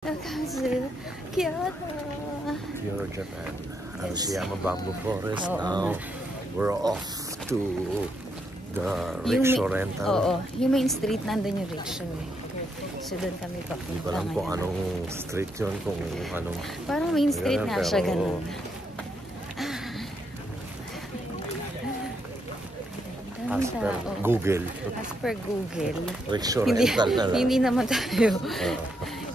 Kyoto. Pure Japan. Arashiyama Bamboo Forest. Now we're off to the rickshaw rental. Oo, yung main street nandun yung rickshaw eh. So doon kami papunta. Hindi ko alam kung anong street yun, kung anong... Parang main street nga siya, ganun. As per Google. As per Google. Rickshaw rental na lang. Hindi naman tayo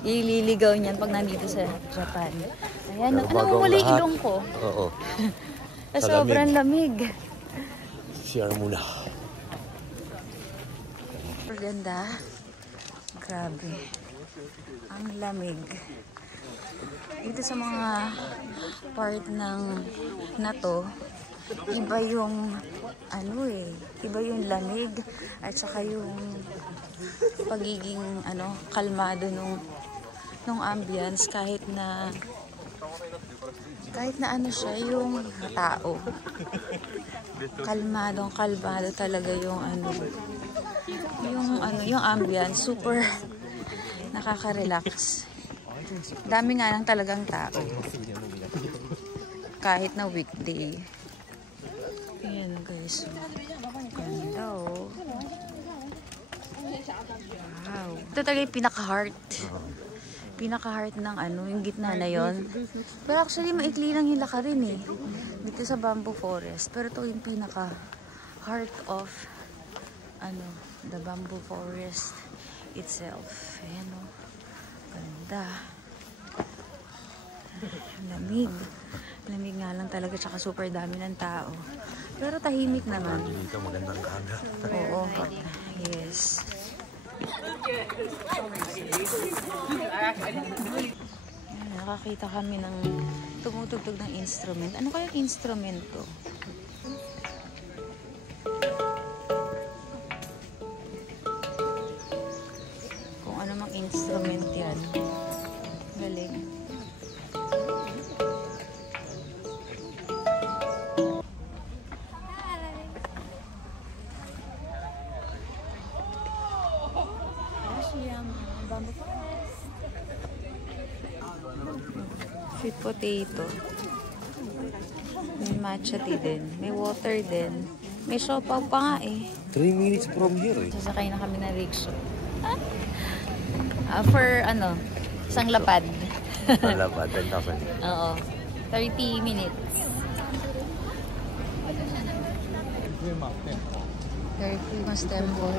ililigaw niyan pag nandito sa Japan. Ayan, wala ilong ko. Oo. Sobrang lamig. Share muna. Ganda. Grabe. Ang lamig. Dito sa mga part ng nato, iba yung iba yung lamig at saka yung pagiging kalmado nung ambience kahit na siya yung tao. Kalmado talaga yung yung ambience, super nakaka-relax. Dami nga lang talagang tao. Kahit na weekday. Ayan guys. Ganda oh. Wow. Ito talaga yung pinaka-heart. Pinaka-heart ng yung gitna na yon. Pero actually maikli lang yung lakarin eh. Dito sa Bamboo Forest. Pero ito yung pinaka-heart of the Bamboo Forest itself. Ayan o. Ganda. Lamig. Lamig nga lang talaga, tsaka super dami ng tao. Pero tahimik naman. Dito magandang kaga. Oo. Yes. Nakakita kami ng tumutugtog ng instrument. Ano kayang instrument to? Kung ano mang instrument yan. Galing. Sweet potato. May matcha tea din. May water din. May siopaw pa nga eh. 3 minutes from here eh. Sasakay na kami ng rickshaw. For isang lapad. Isang lapad, 10,000. Oo. 30 minutes. Very famous temple.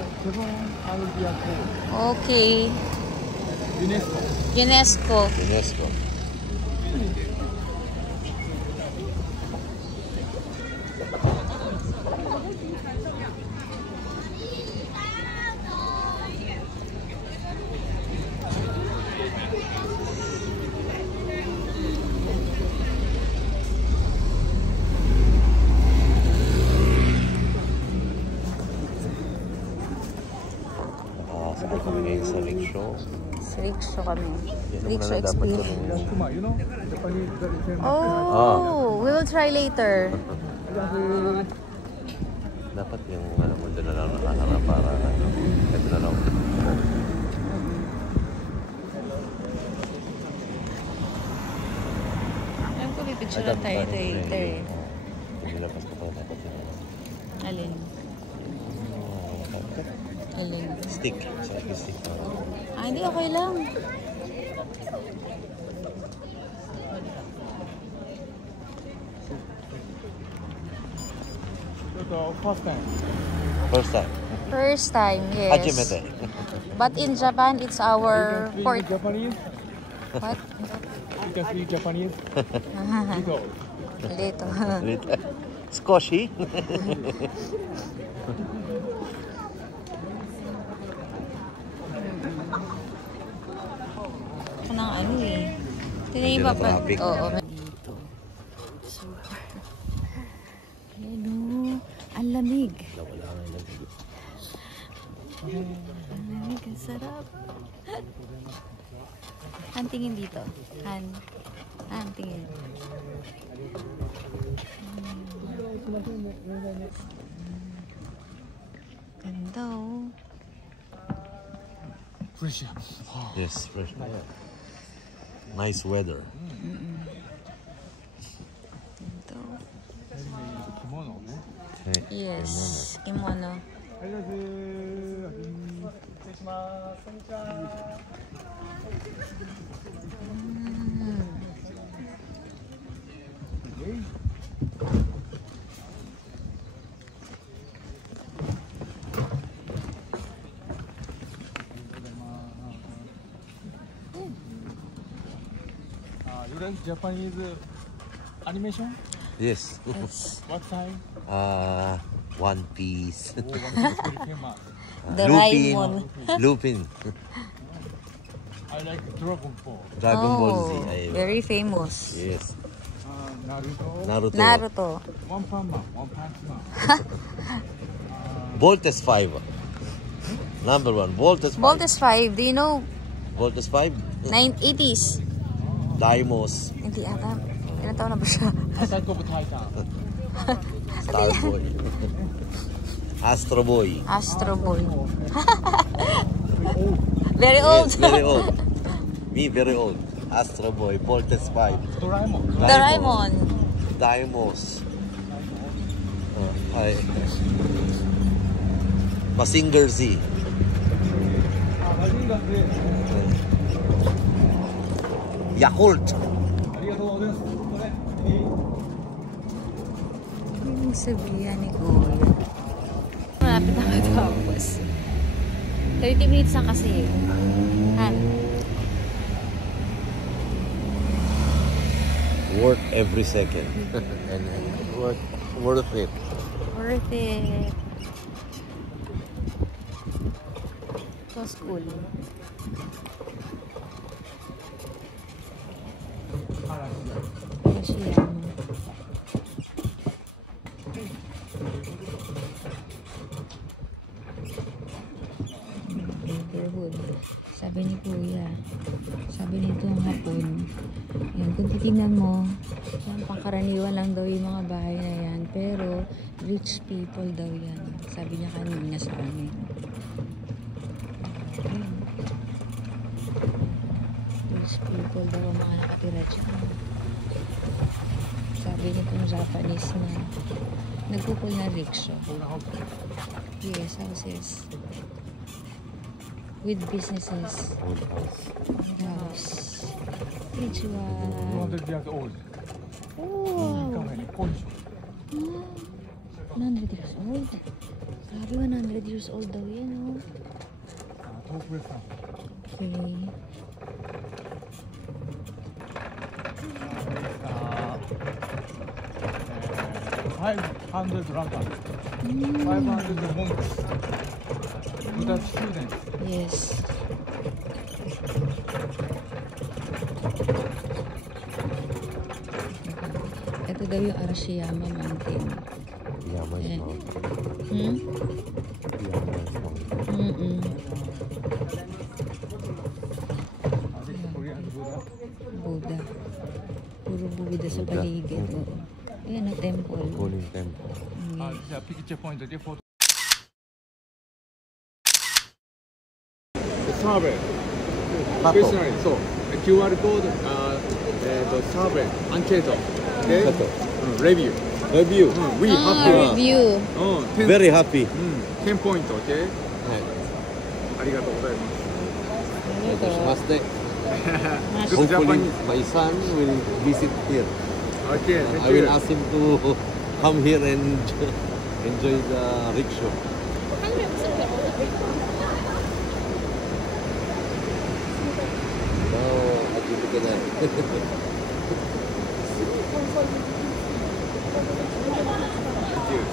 Okay. UNESCO. Saan kami ngayon sa rickshaw? Sa rickshaw kami. Yan Rickshaw experience. Ah. Oh, we will try later. Dapat yung mo doon na lang nakaharap para ito na lang. Alam ko, pipicture lang tayo later eh. Tumilapas ka pa dapat yun. Alin? Alin? Stick. Selfie stick. Hindi, okay lang. First time, yes. Hajimete. But in Japan, it's our fourth. Japanese? What? You can speak Japanese? Little. Skoshi. Ng Tinaiba pa. Oo. Dito. Super. Ayan ang lamig. Wala ang lamig. Ang lamig, ang sarap. Han, tingin dito. Han, tingin. Ganda oh. Fresh. Yes, fresh. Nice weather. Ito. Kimono, ne? Yes, kimono. You like Japanese animation? Yes. Yes. What time? One Piece. Oh, one is very famous. Doraemon. Lupin. I like Dragon Ball. Dragon Ball Z. Oh, very famous. Yes. Naruto. Naruto. Naruto. One Punch Man. One Punch Man. Voltes 5. Number 1. Voltes 5. Voltes 5. Do you know Voltes 5. 80s? Daimos. Hindi ata. Ilan taon na ba siya? Attack of Titan. Starboy. Astro Boy. Astro Boy. Very old. Yes, very old. Me, very old. Astro Boy. Voltes 5. Doraemon. Doraemon. Daimos. Mazinger Z. Yakult. Yung sabihan ni Kuya. Malapit na katapos. 30 minutes na kasi. Han. Worth every second. And worth it. Worth it. So school. Arashiyama. Neighborhood. Sabi ni Kuya. Sabi nito ang hapon. Yan, kung titingnan mo, yan, pangkaraniwan lang daw yung mga bahay na yan. Pero, rich people daw yan. Sabi niya kanina sa amin. Yan. Rich people daw ang mga nakatira dyan. Sabi nitong Japanese na nagpupul na rickshaw. Yes, houses. With businesses. Old house. House. Konnichiwa. 200 years old. Oh. 100 years old. Grabe, 100 years old daw yan, oh. Okay. 500 lanterns. 500 monks. Without students. Yes. Ito daw yung Arashiyama Mountain. Yama is Eh. mountain. Hmm? Yama is mountain. Mm-mm. Korean Buddha. Buddha. Puro Buddha sa Buddha. paligid. Oo. Ayan na temple. Golden Temple. The picture point, the photo. The survey. Questionnaire. So, QR code, the survey, anketo. Okay? Review. Review. We happy. Review. 10, Very happy. 10 point, okay? ありがとうございます。Good Good Hopefully, Japanese. my son will visit here. Okay, thank I will you. ask him to come here and enjoy the rickshaw. Now, agili ka na.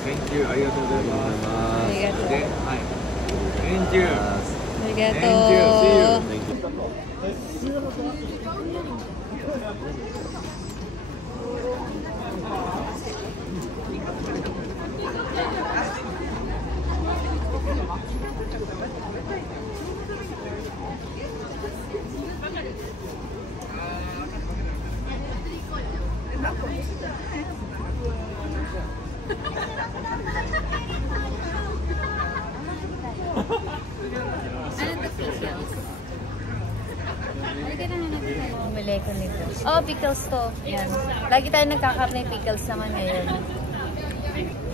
Thank you. ありがとうございます。ありがとう。で、はい。Thank you. ありがとう。 Thank you. See you. Thank you. Ano to facials? Halika na natin. Bili ko nito. Oh, pickles to. Yan. Lagi tayo nagkakap na pickles naman ngayon.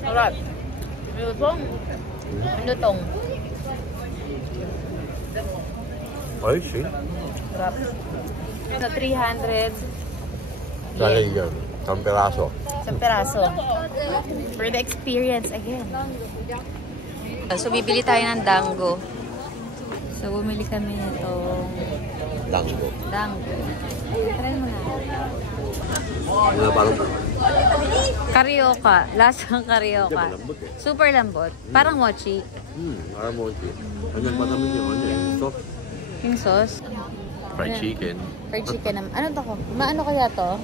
Sarap. Lutong. Lutong. Ay, see? Sarap. So, 300. Saan yan? Isang peraso. Isang peraso. For the experience again. So, bibili tayo ng dango. So, bumili kami nitong Dango. dango. Try mo na. Ano parang? Karyoka. Lasang karyoka. Malambot eh. Super lambot. Parang mochi. Parang mochi. Ano matamis yung ano eh? Sauce. Yung sauce. Fried chicken. Fried chicken. Ano to ko? Maano kaya to?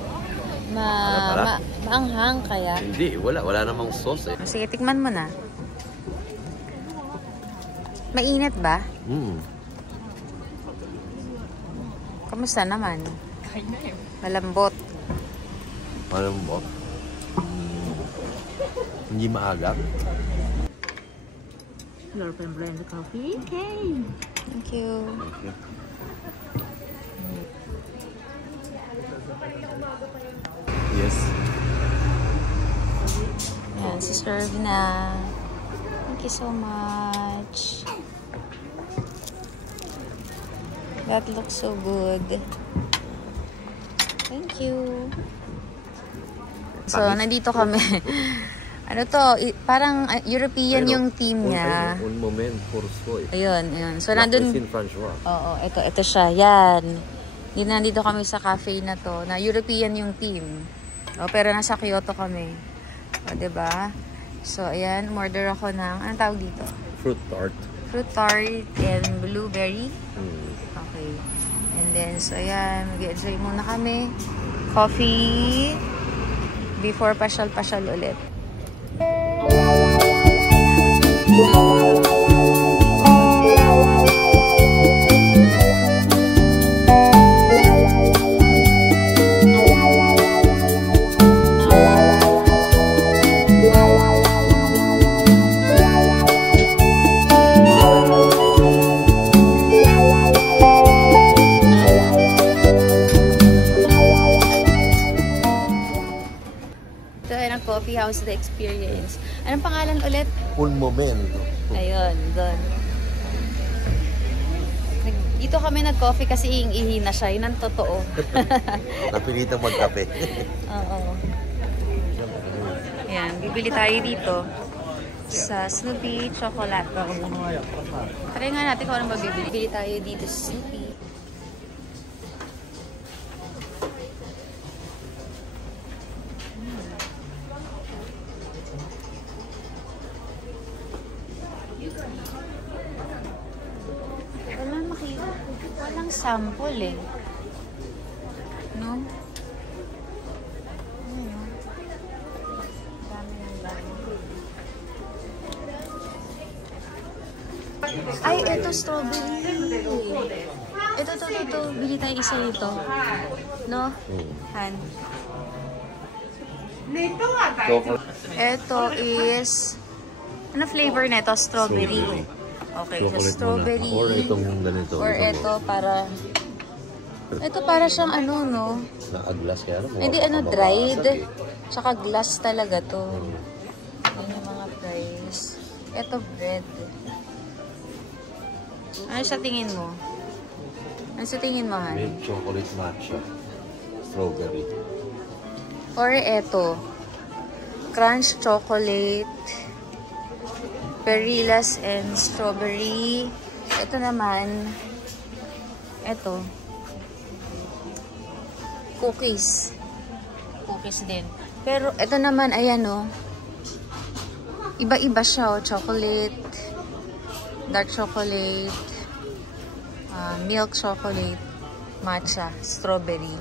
Maanghang kaya? Hindi, wala namang sauce eh. Sige, tikman mo na. Mainit ba? Kamusta naman? Malambot. Malambot. Hindi maagap. Your blend coffee. Okay. Thank you. Yes. Yan, serve na. Thank you so much. That looks so good. Thank you. So, nandito kami. Ano to? Parang European yung team niya. Un moment for soy. Ayun, ayun. So, nandun. Oo, ito siya. Yan. Nandito kami sa cafe na to, na European yung team. Oh, pero nasa Kyoto kami. O, diba? So, ayan. Order ako ng, anong tawag dito? Fruit tart. Fruit tart and blueberry. Okay. And then, so ayan. Mag-enjoy muna kami. Coffee. Before pasyal-pasyal ulit. Coffee house the experience. Anong pangalan ulit? Un momento. Ayun, doon. Dito kami nag-coffee kasi iing-ihi na siya. Yun ang totoo. Napilitan magkape. Oo. Ayan, bibili tayo dito sa Snoopy Chocolate. Try nga natin kung anong mabibili. Bibili tayo dito sa Snoopy. Walang sample eh. No? Ay, ito strawberry. Ito. Bili tayo isa ito. No? Han. Ito is, ano flavor nito? Strawberry. Okay, so strawberry. Or itong ganito. Or ito para... Ito para siyang ano, no? Naka-glass kaya? Hindi, ano, dried. Tsaka glass talaga to. Yan yung mga price. Ito, bread. Ano sa tingin mo? Ano sa tingin mo, Han? Milk chocolate matcha. Strawberry. Or ito. Crunch chocolate. Perillas and strawberry. Ito naman. Ito. Cookies. Cookies din. Pero ito naman, ayan o. Iba-iba siya o. Chocolate. Dark chocolate. Milk chocolate. Matcha. Strawberry.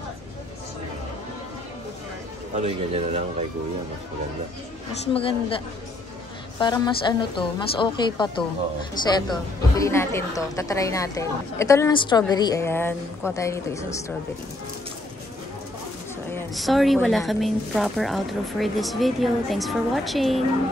Ano yung ganyan na lang kay Kuya? Mas maganda. Mas maganda. Para mas ano to, mas okay pa to. So ito, bili natin to. Tatry natin. Ito lang ang strawberry. Ayan. Kuha tayo dito isang strawberry. So ayan. Sorry, wala kaming proper outro for this video. Thanks for watching.